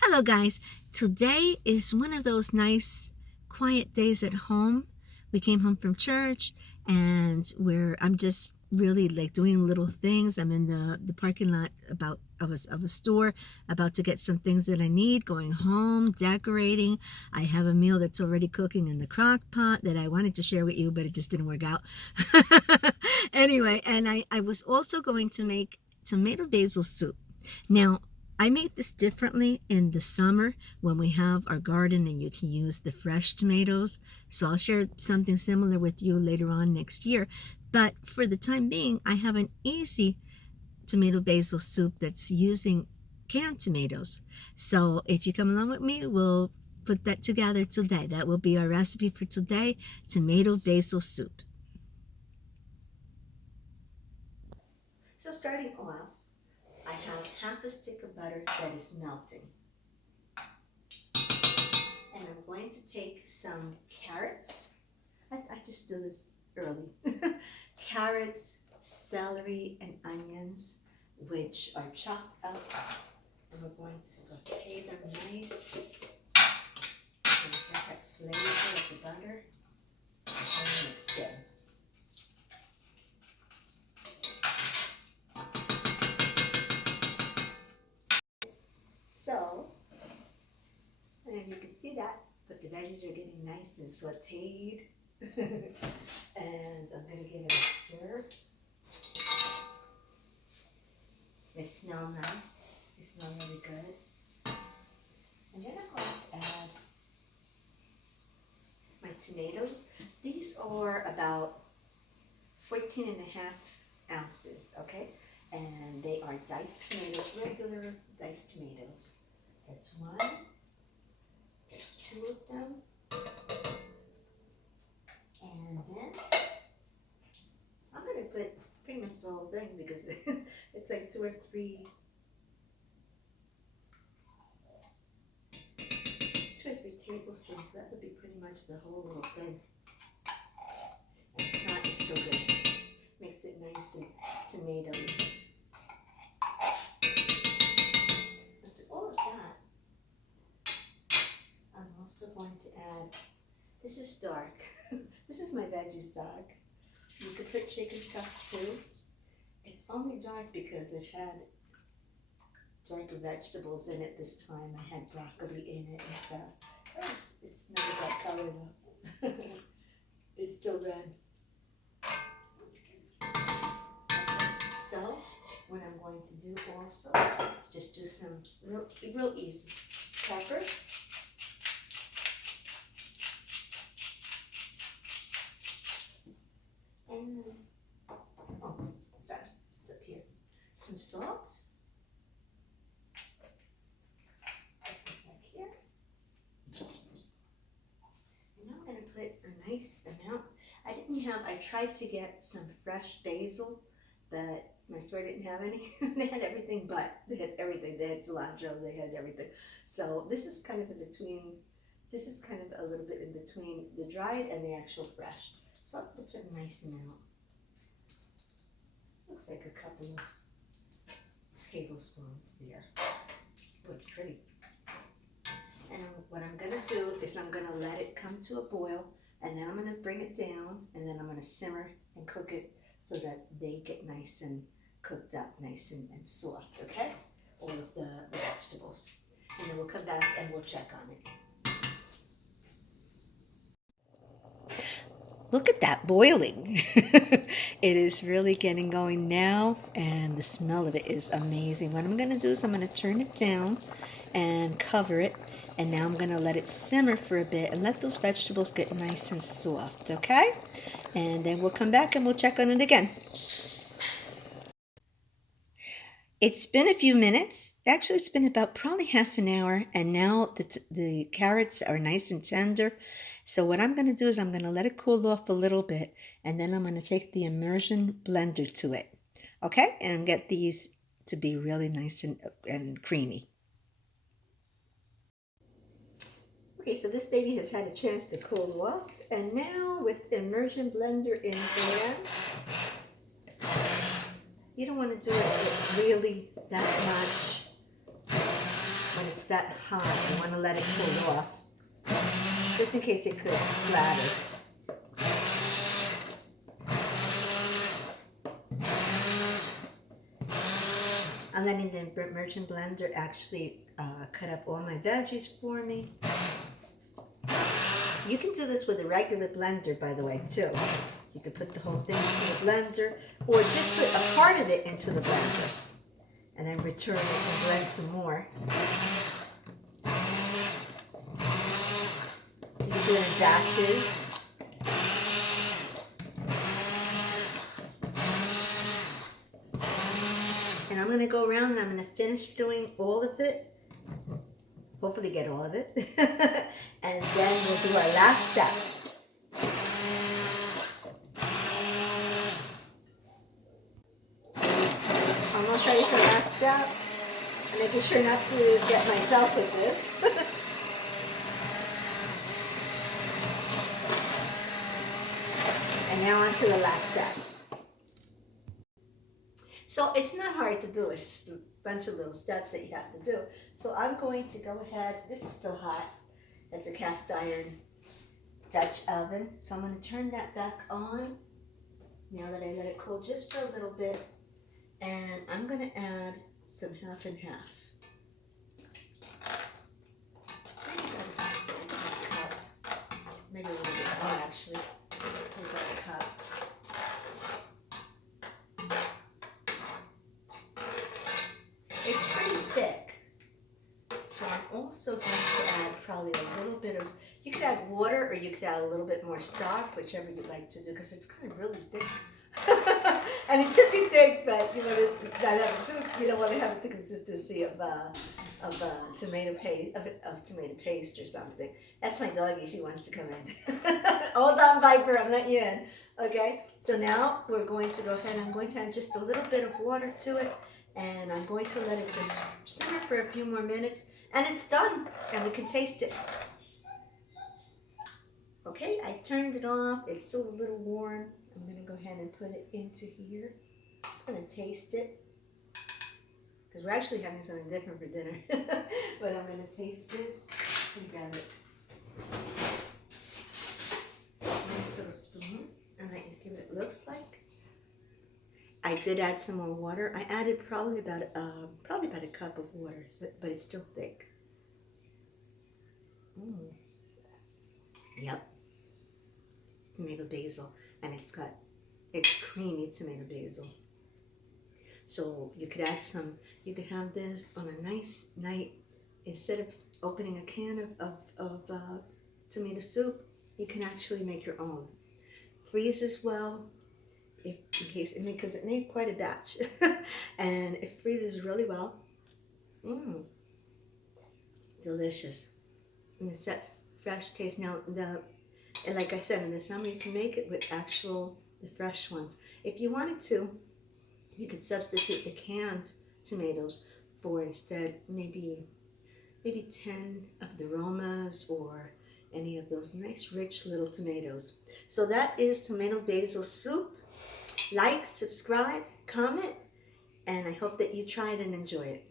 Hello guys, today is one of those nice quiet days at home. We came home from church and I'm just really like doing little things. I'm in the parking lot of a store about to get some things that I need, going home, decorating. I have a meal that's already cooking in the crock pot that I wanted to share with you, but it just didn't work out. Anyway, and I was also going to make tomato basil soup. Now, I make this differently in the summer when we have our garden and you can use the fresh tomatoes. So I'll share something similar with you later on next year. But for the time being, I have an easy tomato basil soup that's using canned tomatoes. So if you come along with me, we'll put that together today. That will be our recipe for today, tomato basil soup. So starting off, I have half a stick of butter that is melting. And I'm going to take some carrots. I just do this early. Carrots, celery, and onions, which are chopped up. And we're going to saute them nice. And get that flavor of the butter. And mix it. So, and you can see that, but the veggies are getting nice and sauteed. And I'm going to give it a stir. They smell nice. They smell really good. And then I'm going to add my tomatoes. These are about 14 and a half ounces, okay? And they are diced tomatoes, regular diced tomatoes. That's one. That's two of them. And then I'm going to put pretty much the whole thing because it's like 2 or 3 tablespoons. So that would be pretty much the whole little thing. And it's not, it's still good. Makes it nice and tomatoey. And to all of that, I'm also going to add, this is dark. This is my veggies dark. You could put chicken stuff too. It's only dark because it had darker vegetables in it this time. I had broccoli in it and stuff. It's not a dark color though. It's still red. So, what I'm going to do also is just do some real easy pepper. And, oh, sorry, it's up here. Some salt. Back here. And now I'm going to put a nice amount. I tried to get some fresh basil, but my store didn't have any. They had everything but. They had everything. They had cilantro, they had everything. So this is kind of in between, this is kind of a little bit in between the dried and the actual fresh. So I'm going to put a nice amount. Looks like a couple of tablespoons there. Looks pretty. And what I'm going to do is I'm going to let it come to a boil, and then I'm going to bring it down, and then I'm going to simmer and cook it so that they get nice and cooked up, nice and soft, okay? All of the vegetables. And then we'll come back and we'll check on it. Look at that boiling. It is really getting going now, and the smell of it is amazing. What I'm going to do is I'm going to turn it down and cover it, and now I'm going to let it simmer for a bit and let those vegetables get nice and soft, okay? And then we'll come back and we'll check on it again. It's been a few minutes. Actually, it's been about probably half an hour, and now the carrots are nice and tender. So what I'm going to do is I'm going to let it cool off a little bit, and then I'm going to take the immersion blender to it, okay? And get these to be really nice and creamy. Okay, so this baby has had a chance to cool off, and now with the immersion blender in hand, you don't want to do it really that much when it's it's that hot. I want to let it cool off, just in case it could splatter. I'm letting the merchant blender actually cut up all my veggies for me. You can do this with a regular blender, by the way, too. You could put the whole thing into the blender, or just put a part of it into the blender, and then return it and blend some more. You can do it in batches. And I'm going to go around and I'm going to finish doing all of it. Hopefully get all of it. And then we'll do our last step. Almost ready for the last step. I'm making sure not to get myself with this. And now on to the last step. So it's not hard to do, it's just a bunch of little steps that you have to do. So I'm going to go ahead, this is still hot, it's a cast iron Dutch oven. So I'm going to turn that back on, now that I let it cool just for a little bit. And I'm going to add some half and half. Maybe a little bit more actually, about a cup. It's pretty thick, so I'm also going to add probably a little bit of, you could add water or you could add a little bit more stock, whichever you'd like to do, because it's kind of really thick. And it should be thick, but you don't want to have the consistency of tomato paste or something. That's my doggie, she wants to come in. Hold on, Viper, I'm letting you in. Okay, so now we're going to go ahead, I'm going to add just a little bit of water to it. And I'm going to let it just simmer for a few more minutes. And it's done. And we can taste it. Okay, I turned it off. It's still a little warm. I'm going to go ahead and put it into here. Just going to taste it. Because we're actually having something different for dinner. But I'm going to taste this. And grab it. Nice little spoon. And let you see what it looks like. I did add some more water. I added probably about a cup of water, but it's still thick. Yep. It's tomato basil, and it's creamy tomato basil. So you could add some. You could have this on a nice night. Instead of opening a can of tomato soup, you can actually make your own. Freezes well. Because it made quite a batch, and it freezes really well. Delicious, and it's that fresh taste. Now, and like I said, in the summer you can make it with the fresh ones. If you wanted to, you could substitute the canned tomatoes for instead maybe 10 of the Romas or any of those nice rich little tomatoes. So that is tomato basil soup. Like, subscribe, comment, and I hope that you try it and enjoy it.